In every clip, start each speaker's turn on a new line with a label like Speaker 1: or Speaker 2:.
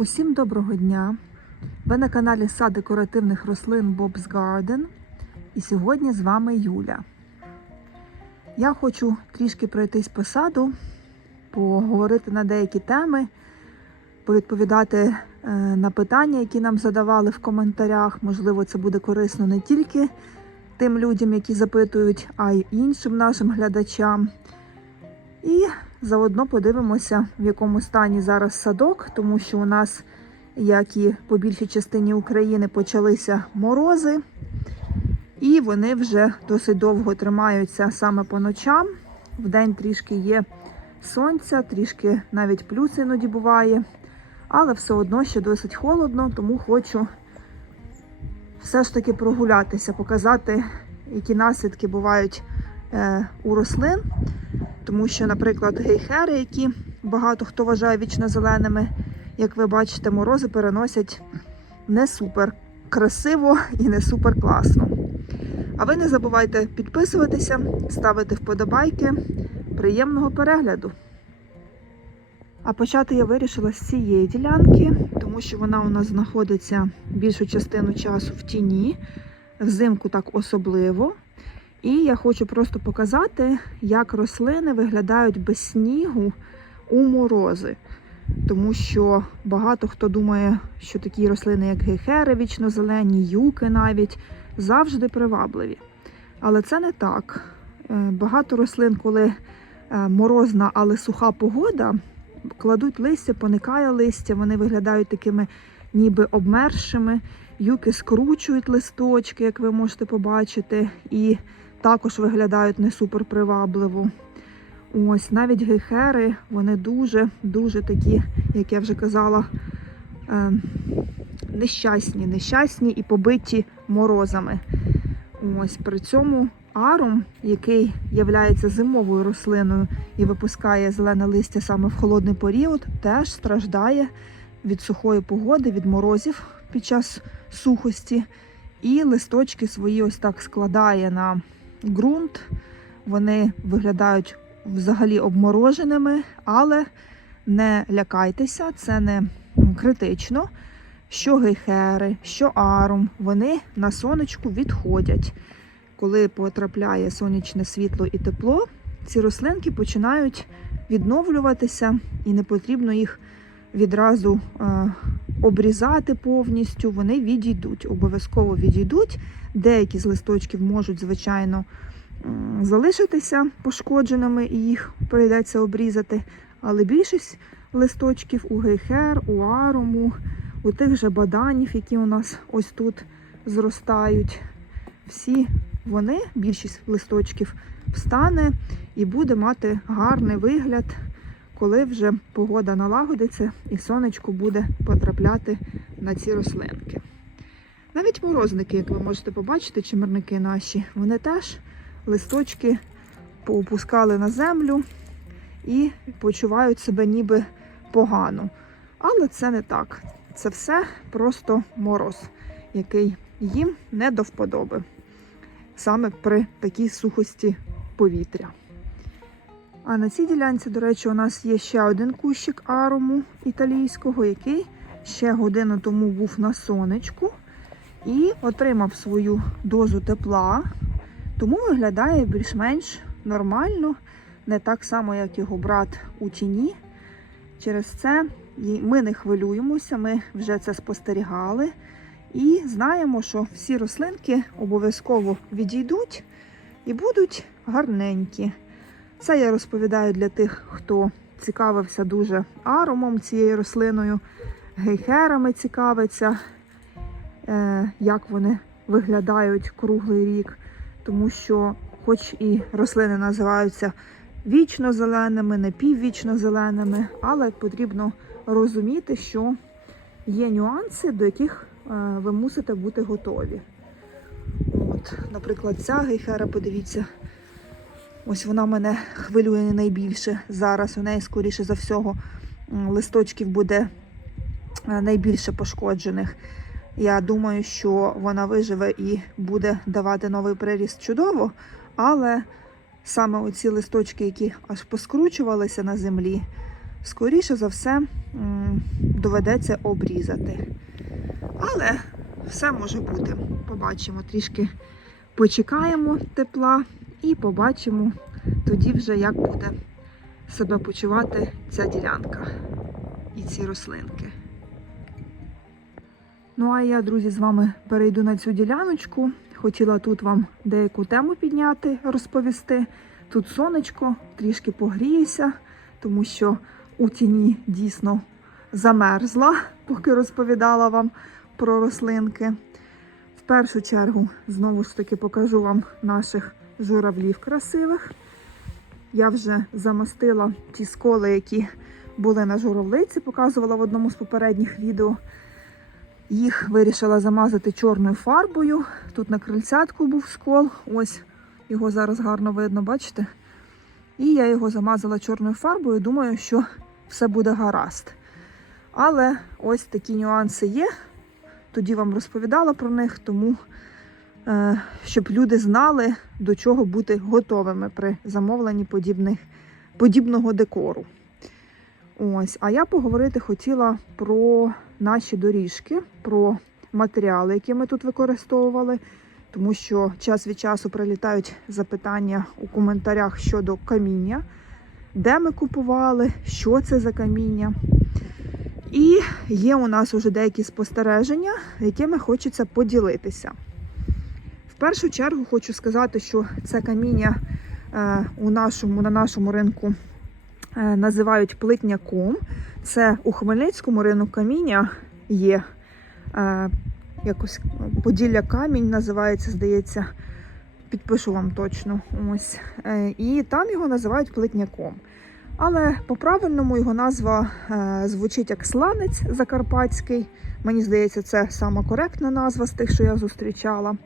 Speaker 1: Усім доброго дня! Ви на каналі Сад декоративних рослин Bob's Garden. І сьогодні з вами Юля. Я хочу трішки пройтись по саду, поговорити на деякі теми, повідповідати е, на питання, які нам задавали в коментарях. Можливо, це буде корисно не тільки тим людям, які запитують, а й іншим нашим глядачам. І заодно подивимося, в якому стані зараз садок, тому що у нас, як і по більшій частині України, почалися морози, і вони вже досить довго тримаються саме по ночам. Вдень трішки є сонця, трішки навіть плюс іноді буває, але все одно ще досить холодно, тому хочу все ж таки прогулятися, показати, які наслідки бувають е, у рослин. Тому що, наприклад, гейхери, які багато хто вважає вічно зеленими, як ви бачите, морози переносять не супер красиво і не супер класно. А ви не забувайте підписуватися, ставити вподобайки. Приємного перегляду! А почати я вирішила з цієї ділянки, тому що вона у нас знаходиться більшу частину часу в тіні, взимку так особливо. І я хочу просто показати, як рослини виглядають без снігу у морози. Тому що багато хто думає, що такі рослини, як гейхери вічнозелені, юки навіть, завжди привабливі. Але це не так. Е, Багато рослин, коли е, морозна, але суха погода, кладуть листя, поникає листя, вони виглядають такими ніби обмершими. Юки скручують листочки, як ви можете побачити, і також виглядають не супер привабливо. Ось навіть гейхери, вони дуже-дуже такі, як я вже казала, е, нещасні, нещасні і побиті морозами. Ось при цьому арум, який є зимовою рослиною і випускає зелене листя саме в холодний період, теж страждає від сухої погоди, від морозів під час сухості. І листочки свої ось так складає на ґрунт. Вони виглядають взагалі обмороженими, але не лякайтеся, це не критично. Що гейхери, що арум, вони на сонечку відходять. Коли потрапляє сонячне світло і тепло, ці рослинки починають відновлюватися, і не потрібно їх відразу е, обрізати повністю. Вони відійдуть, обов'язково відійдуть. Деякі з листочків можуть, звичайно, залишитися пошкодженими і їх прийдеться обрізати. Але більшість листочків у гейхер, у аруму, у тих же баданів, які у нас ось тут зростають. Всі вони, більшість листочків, встане і буде мати гарний вигляд, коли вже погода налагодиться і сонечко буде потрапляти на ці рослинки. Навіть морозники, як ви можете побачити, чимерники наші, вони теж листочки поопускали на землю і почувають себе ніби погано. Але це не так. Це все просто мороз, який їм не до вподоби. Саме при такій сухості повітря. А на цій ділянці, до речі, у нас є ще один кущик аруму італійського, який ще годину тому був на сонечку і отримав свою дозу тепла, тому виглядає більш-менш нормально, не так само, як його брат у тіні. Через це ми не хвилюємося, ми вже це спостерігали. І знаємо, що всі рослинки обов'язково відійдуть і будуть гарненькі. Це я розповідаю для тих, хто цікавився дуже арумом цією рослиною, гейхерами цікавиться, як вони виглядають круглий рік. Тому що, хоч і рослини називаються вічно зеленими, не піввічно зеленими, але потрібно розуміти, що є нюанси, до яких е, ви мусите бути готові. От, Наприклад, ця гейхера, подивіться, ось вона мене хвилює найбільше. Зараз у неї, скоріше за всього, листочків буде е, найбільше пошкоджених. Я думаю, що вона виживе і буде давати новий приріст чудово, але саме оці листочки, які аж поскручувалися на землі, скоріше за все доведеться обрізати. Але все може бути. Побачимо трішки почекаємо тепла і побачимо тоді вже, як буде себе почувати ця ділянка і ці рослинки. Ну а я, друзі, з вами перейду на цю діляночку. Хотіла тут вам деяку тему підняти, розповісти. Тут сонечко, трішки погріюся, тому що у тіні дійсно замерзла, поки розповідала вам про рослинки. В першу чергу, знову ж таки, покажу вам наших журавлів красивих. Я вже замастила ті сколи, які були на журавлиці, показувала в одному з попередніх відео. Їх вирішила замазати чорною фарбою. Тут на крильцятку був скол. Ось його зараз гарно видно, бачите? І я його замазала чорною фарбою. Думаю, що все буде гаразд. Але ось такі нюанси є. Тоді вам розповідала про них, тому е, щоб люди знали, до чого бути готовими при замовленні подібних, подібного декору. Ось, а я поговорити хотіла про наші доріжки, про матеріали, які ми тут використовували, тому що час від часу прилітають запитання у коментарях щодо каміння, де ми купували, що це за каміння. І є у нас уже деякі спостереження, якими хочеться поділитися. В першу чергу хочу сказати, що це каміння е, у нашому, на нашому ринку е, називають плитняком. Це у Хмельницькому ринок каміння є е, якось Поділля камінь називається, здається. Підпишу вам точно. Ось. Е, і там його називають плитняком. Але по-правильному його назва е, звучить як сланець закарпатський. Мені здається, це сама коректна назва з тих, що я зустрічала.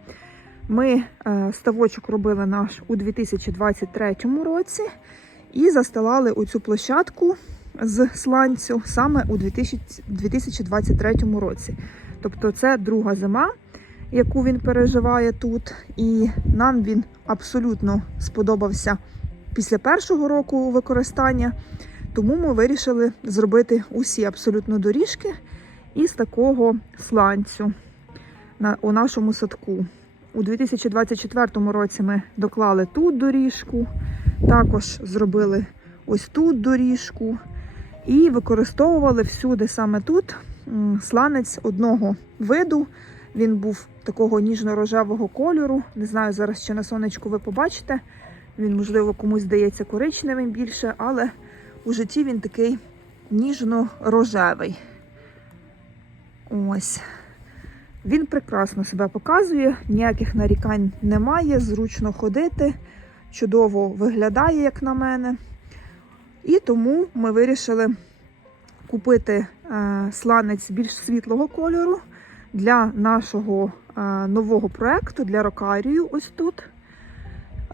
Speaker 1: Ми е, ставочок робили наш у 2023 році і застилали у цю площадку з сланцю саме у 2023 році. Тобто це друга зима, яку він переживає тут, і нам він абсолютно сподобався після першого року використання. Тому ми вирішили зробити усі абсолютно доріжки із такого сланцю на, у нашому садку. У 2024 році ми доклали тут доріжку, також зробили ось тут доріжку і використовували всюди саме тут сланець одного виду. Він був такого ніжно-рожевого кольору. Не знаю, зараз чи на сонечку ви побачите. Він, можливо, комусь здається коричневим більше, але у житті він такий ніжно-рожевий. Ось. Він прекрасно себе показує, ніяких нарікань немає, зручно ходити, чудово виглядає, як на мене. І тому ми вирішили купити е, сланець більш світлого кольору для нашого е, нового проекту, для рокарію ось тут.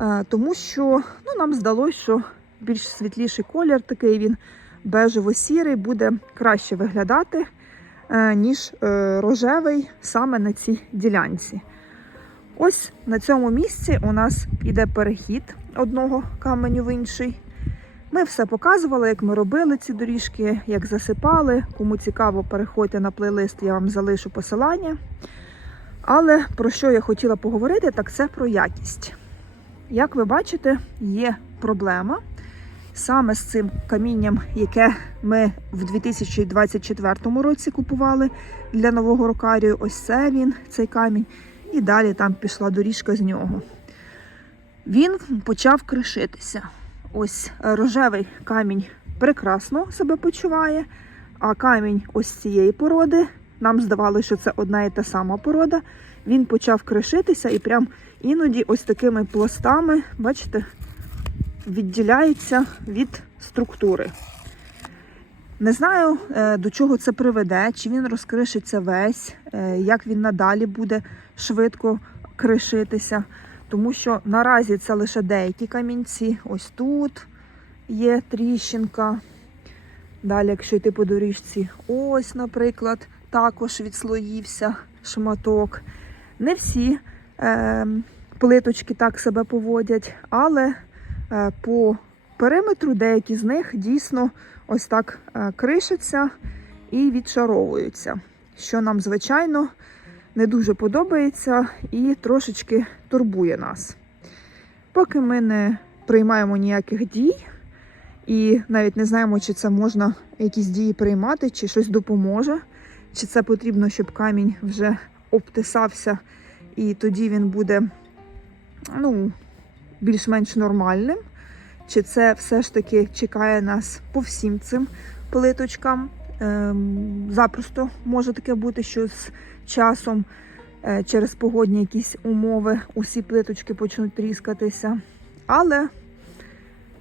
Speaker 1: Е, тому що ну, нам здалося, що більш світліший колір, такий він бежево-сірий, буде краще виглядати, ніж рожевий саме на цій ділянці. Ось на цьому місці у нас іде перехід одного каменю в інший. Ми все показували, як ми робили ці доріжки, як засипали. Кому цікаво, переходьте на плейлист, я вам залишу посилання. Але про що я хотіла поговорити, так це про якість. Як ви бачите, є проблема саме з цим камінням, яке ми в 2024 році купували для нового рокарію. Ось це він, цей камінь. І далі там пішла доріжка з нього. Він почав кришитися. Ось рожевий камінь прекрасно себе почуває, а камінь ось цієї породи. Нам здавалося, що це одна і та сама порода. Він почав кришитися і прям іноді ось такими пластами, бачите, відділяється від структури. Не знаю, е, до чого це приведе, чи він розкришиться весь, е, як він надалі буде швидко кришитися. Тому що наразі це лише деякі камінці. Ось тут є тріщинка. Далі, якщо йти по доріжці, ось, наприклад, також відслоївся шматок. Не всі е, плиточки так себе поводять, але е, по периметру деякі з них дійсно ось так е, кришаться і відшаровуються, що нам, звичайно, не дуже подобається і трошечки турбує нас. Поки ми не приймаємо ніяких дій, і навіть не знаємо, чи це можна якісь дії приймати, чи щось допоможе, чи це потрібно, щоб камінь вже обтисався, і тоді він буде ну, більш-менш нормальним. Чи це все ж таки чекає нас по всім цим плиточкам? Ем, запросто може таке бути, що з часом е, через погодні якісь умови усі плиточки почнуть тріскатися. Але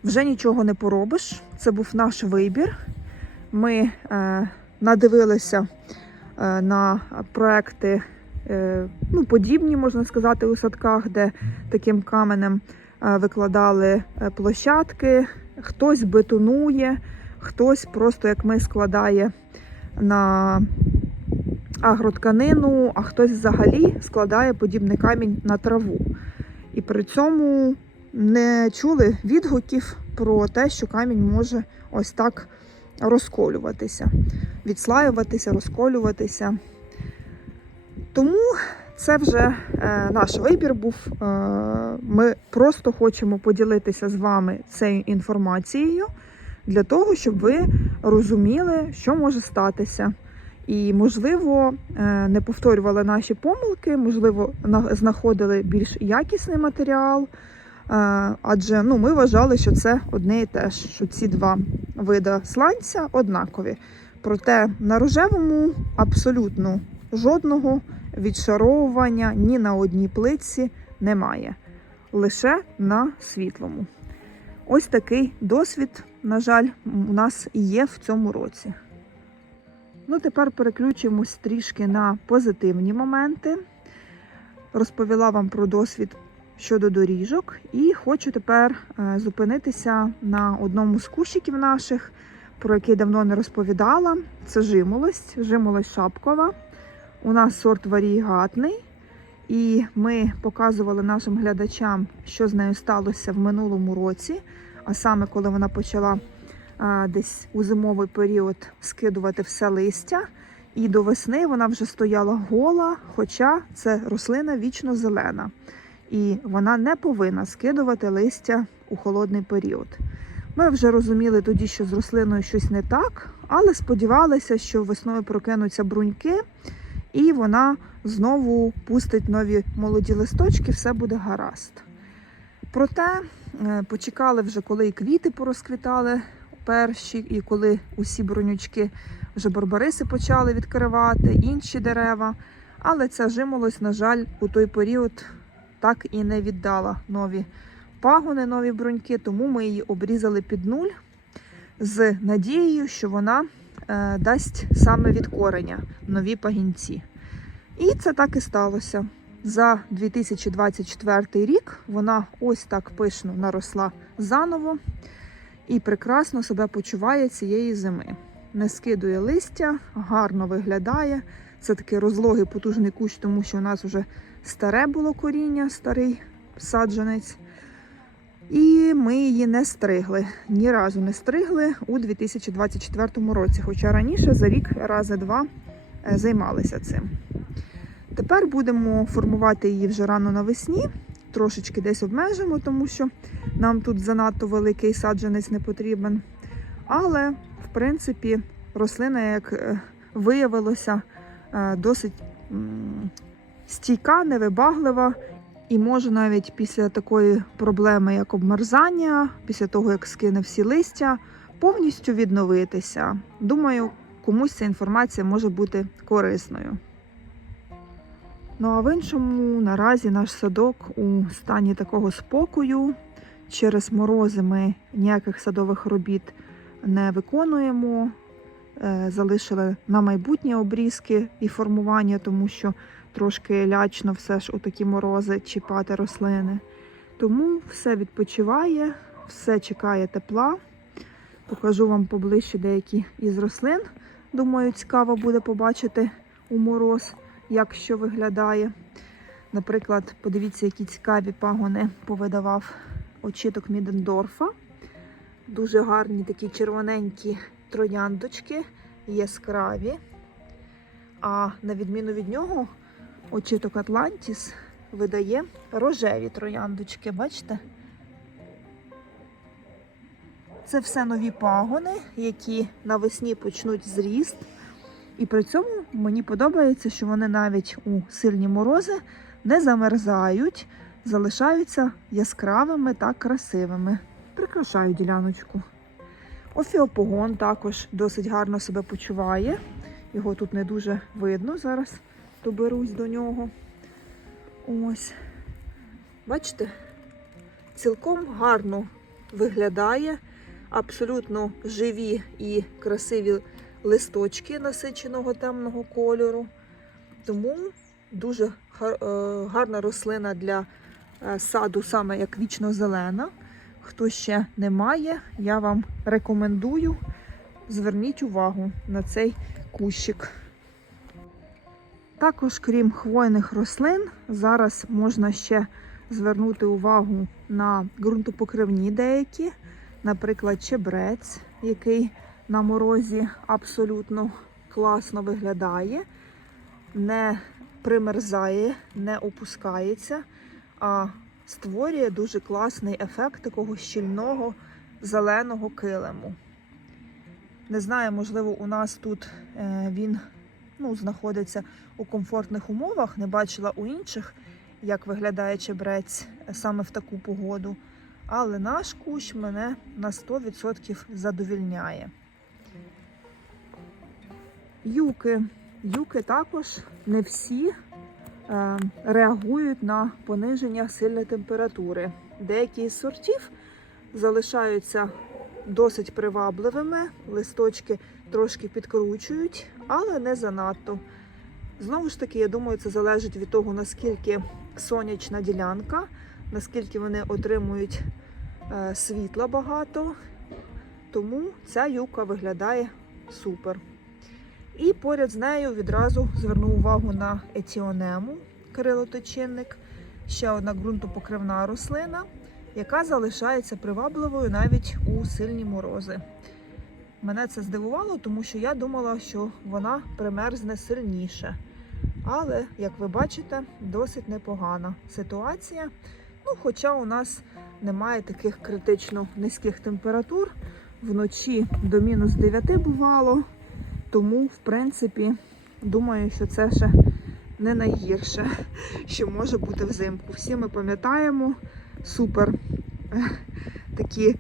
Speaker 1: вже нічого не поробиш. Це був наш вибір. Ми е, надивилися е, на проекти, ну, подібні, можна сказати, у садках, де таким каменем викладали площадки. Хтось бетонує, хтось просто, як ми, складає на агротканину, а хтось взагалі складає подібний камінь на траву. І при цьому не чули відгуків про те, що камінь може ось так розколюватися, відслаюватися, розколюватися. Тому це вже е, наш вибір був. Е, ми просто хочемо поділитися з вами цією інформацією для того, щоб ви розуміли, що може статися. І, можливо, е, не повторювали наші помилки, можливо, знаходили більш якісний матеріал. Е, Адже ну, ми вважали, що це одне і те ж, що ці два види сланця однакові. Проте на рожевому абсолютно жодного відшаровування ні на одній плитці немає. Лише на світлому. Ось такий досвід, на жаль, у нас є в цьому році. Ну, тепер переключимось трішки на позитивні моменти. Розповіла вам про досвід щодо доріжок, і хочу тепер е, зупинитися на одному з кущиків наших, про який давно не розповідала. Це жимолость, жимолость шапкова. У нас сорт варігатний, і ми показували нашим глядачам, що з нею сталося в минулому році, а саме коли вона почала а, десь у зимовий період скидувати все листя. І до весни вона вже стояла гола, хоча це рослина вічно зелена. І вона не повинна скидувати листя у холодний період. Ми вже розуміли тоді, що з рослиною щось не так, але сподівалися, що весною прокинуться бруньки, і вона знову пустить нові молоді листочки, все буде гаразд. Проте е, почекали вже, коли і квіти порозквітали перші, і коли усі бронючки вже барбариси почали відкривати, інші дерева. Але ця жимолость, на жаль, у той період так і не віддала нові пагони, нові бруньки, тому ми її обрізали під нуль з надією, що вона е, дасть саме від кореня нові пагінці. І це так і сталося. За 2024 рік вона ось так пишно наросла заново і прекрасно себе почуває цієї зими. Не скидує листя, гарно виглядає. Це такий розлогий потужний кущ, тому що у нас вже старе було коріння, старий саджанець. І ми її не стригли. Ні разу не стригли у 2024 році. Хоча раніше за рік рази два е, займалися цим. Тепер будемо формувати її вже рано навесні. Трошечки десь обмежимо, тому що нам тут занадто великий саджанець не потрібен. Але, в принципі, рослина, як е, виявилося, е, досить стійка, невибаглива. І може навіть після такої проблеми, як обмерзання, після того, як скине всі листя, повністю відновитися. Думаю, комусь ця інформація може бути корисною. Ну а в іншому наразі наш садок у стані такого спокою. Через морози ми ніяких садових робіт не виконуємо. Е, Залишили на майбутнє обрізки і формування, тому що трошки лячно все ж у такі морози чіпати рослини. Тому все відпочиває, все чекає тепла. Покажу вам поближче деякі із рослин. Думаю, цікаво буде побачити у мороз, як що виглядає. Наприклад, подивіться, які цікаві пагони повидавав очіток Мідендорфа. Дуже гарні такі червоненькі трояндочки яскраві. А на відміну від нього, очіток Атлантіс видає рожеві трояндочки. Бачите? Це все нові пагони, які навесні почнуть зріст. І при цьому мені подобається, що вони навіть у сильні морози не замерзають, залишаються яскравими та красивими. Прикрашаю діляночку. Офіопогон також досить гарно себе почуває. Його тут не дуже видно. Зараз доберусь до нього. Ось. Бачите? Цілком гарно виглядає. Абсолютно живі і красиві листочки насиченого темного кольору. Тому дуже е, гарна рослина для е, саду, саме як вічно зелена. Хто ще не має, я вам рекомендую. Зверніть увагу на цей кущик. Також, крім хвойних рослин, зараз можна ще звернути увагу на ґрунтопокривні деякі, наприклад, чебрець, який на морозі абсолютно класно виглядає, не примерзає, не опускається, а створює дуже класний ефект такого щільного зеленого килиму. Не знаю, можливо, у нас тут е, він ну, знаходиться у комфортних умовах. Не бачила у інших, як виглядає чебрець саме в таку погоду. Але наш кущ мене на 100% задовільняє. Юки. Юки також не всі е, реагують на пониження сильної температури. Деякі з сортів залишаються досить привабливими, листочки трошки підкручують, але не занадто. Знову ж таки, я думаю, це залежить від того, наскільки сонячна ділянка, наскільки вони отримують е, світла багато. Тому ця юка виглядає супер. І поряд з нею відразу зверну увагу на етіонему, кирилоточинник, ще одна ґрунтопокривна рослина, яка залишається привабливою навіть у сильні морози. Мене це здивувало, тому що я думала, що вона примерзне сильніше. Але, як ви бачите, досить непогана ситуація. Ну, хоча у нас немає таких критично низьких температур. Вночі до мінус 9 бувало. Тому, в принципі, думаю, що це ще не найгірше, що може бути взимку. Всі ми пам'ятаємо супер е, такі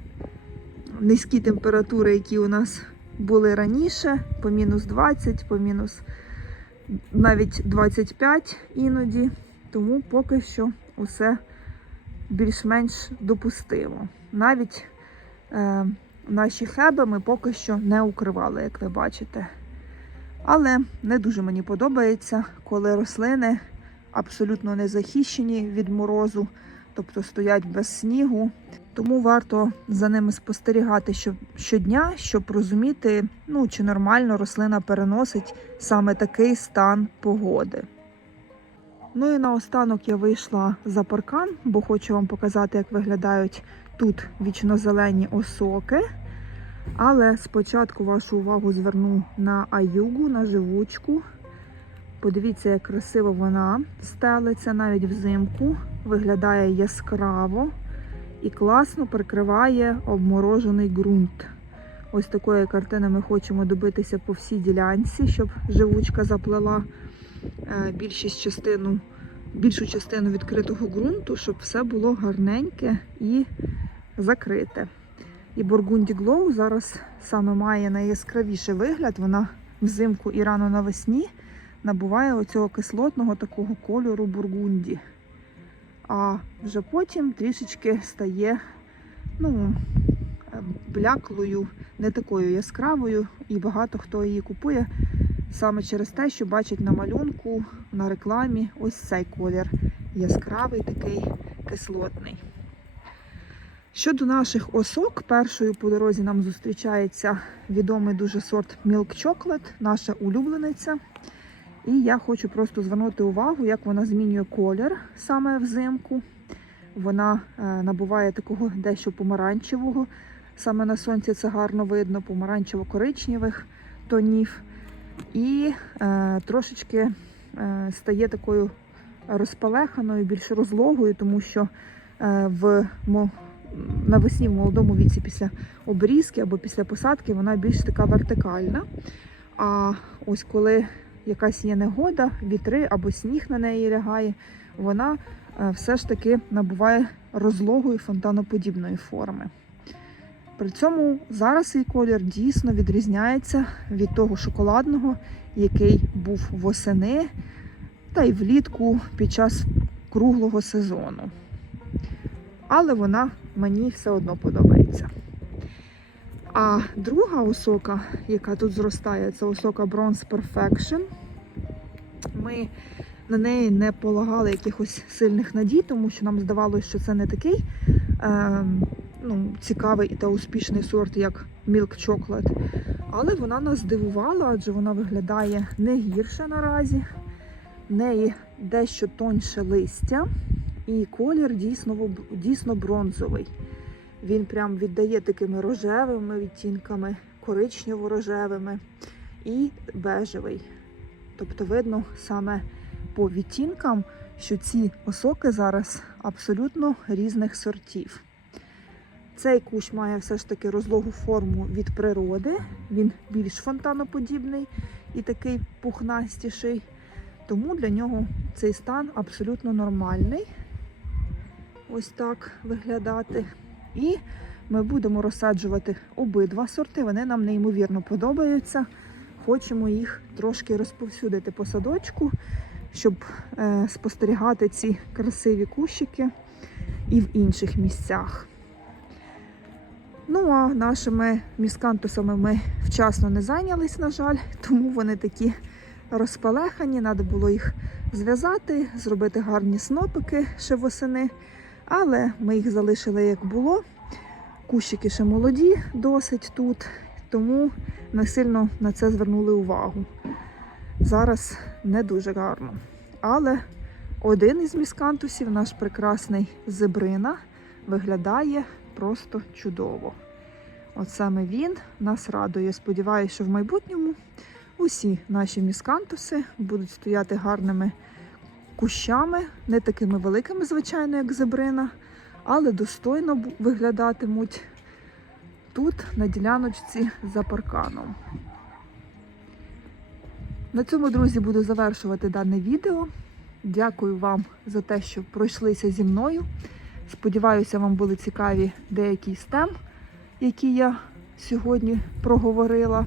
Speaker 1: низькі температури, які у нас були раніше, по мінус 20, по мінус навіть 25 іноді. Тому поки що усе більш-менш допустимо. Навіть е, наші хеби ми поки що не укривали, як ви бачите. Але не дуже мені подобається, коли рослини абсолютно не захищені від морозу, тобто стоять без снігу. Тому варто за ними спостерігати що- щодня, щоб розуміти, ну чи нормально рослина переносить саме такий стан погоди. Ну і наостанок я вийшла за паркан, бо хочу вам показати, як виглядають тут вічнозелені осоки. Але спочатку вашу увагу зверну на аюгу, на живучку. Подивіться, як красиво вона стелиться навіть взимку. Виглядає яскраво і класно прикриває обморожений ґрунт. Ось такої картини ми хочемо добитися по всій ділянці, щоб живучка заплела е, більшість частину, більшу частину відкритого ґрунту, щоб все було гарненьке і закрите. І Бургунді Глоу зараз саме має найяскравіший вигляд. Вона взимку і рано навесні набуває оцього кислотного такого кольору бургунді. А вже потім трішечки стає ну, е, бляклою, не такою яскравою, і багато хто її купує саме через те, що бачить на малюнку, на рекламі ось цей колір. Яскравий такий кислотний. Щодо наших осок, першою по дорозі нам зустрічається відомий дуже сорт Milk Chocolate, наша улюблениця. І я хочу просто звернути увагу, як вона змінює колір саме взимку. Вона е, набуває такого дещо помаранчевого Саме на сонці це гарно видно, помаранчево-коричневих тонів. І е, трошечки е, стає такою розпалеханою, більш розлогою, тому що е, в, навесні в молодому віці після обрізки або після посадки вона більш така вертикальна. А ось коли якась є негода, вітри або сніг на неї лягає, вона е, все ж таки набуває розлогої фонтаноподібної форми. При цьому зараз її колір дійсно відрізняється від того шоколадного, який був восени та й влітку під час круглого сезону. Але вона мені все одно подобається. А друга осока, яка тут зростає, це осока Bronze Perfection. Ми на неї не полагали якихось сильних надій, тому що нам здавалося, що це не такий е, ну, цікавий та успішний сорт, як Milk Chocolate. Але вона нас здивувала, адже вона виглядає не гірше наразі. В неї дещо тоньше листя, і колір дійсно, дійсно бронзовий. Він прям віддає такими рожевими відтінками, коричнево-рожевими і бежевий. Тобто видно саме по відтінкам, що ці осоки зараз абсолютно різних сортів. Цей кущ має все ж таки розлогу форму від природи, він більш фонтаноподібний і такий пухнастіший. Тому для нього цей стан абсолютно нормальний. Ось так виглядати. І ми будемо розсаджувати обидва сорти. Вони нам неймовірно подобаються. Хочемо їх трошки розповсюдити по садочку, щоб е, спостерігати ці красиві кущики і в інших місцях. Ну а нашими міскантусами ми вчасно не зайнялись, на жаль, тому вони такі розпалехані. Треба було їх зв'язати, зробити гарні снопики ще восени. Але ми їх залишили як було. Кущики ще молоді, досить тут, тому не сильно на це звернули увагу. Зараз не дуже гарно. Але один із міскантусів, наш прекрасний зебрина, виглядає просто чудово. От саме він нас радує. Сподіваюся, що в майбутньому усі наші міскантуси будуть стояти гарними кущами, не такими великими, звичайно, як зебрина, але достойно виглядатимуть тут, на діляночці за парканом. На цьому, друзі, буду завершувати дане відео. Дякую вам за те, що пройшлися зі мною. Сподіваюся, вам були цікаві деякі з тем, які я сьогодні проговорила.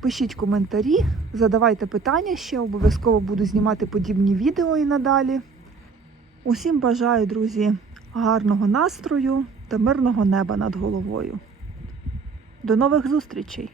Speaker 1: Пишіть коментарі, задавайте питання ще, обов'язково буду знімати подібні відео і надалі. Усім бажаю, друзі, гарного настрою та мирного неба над головою. До нових зустрічей!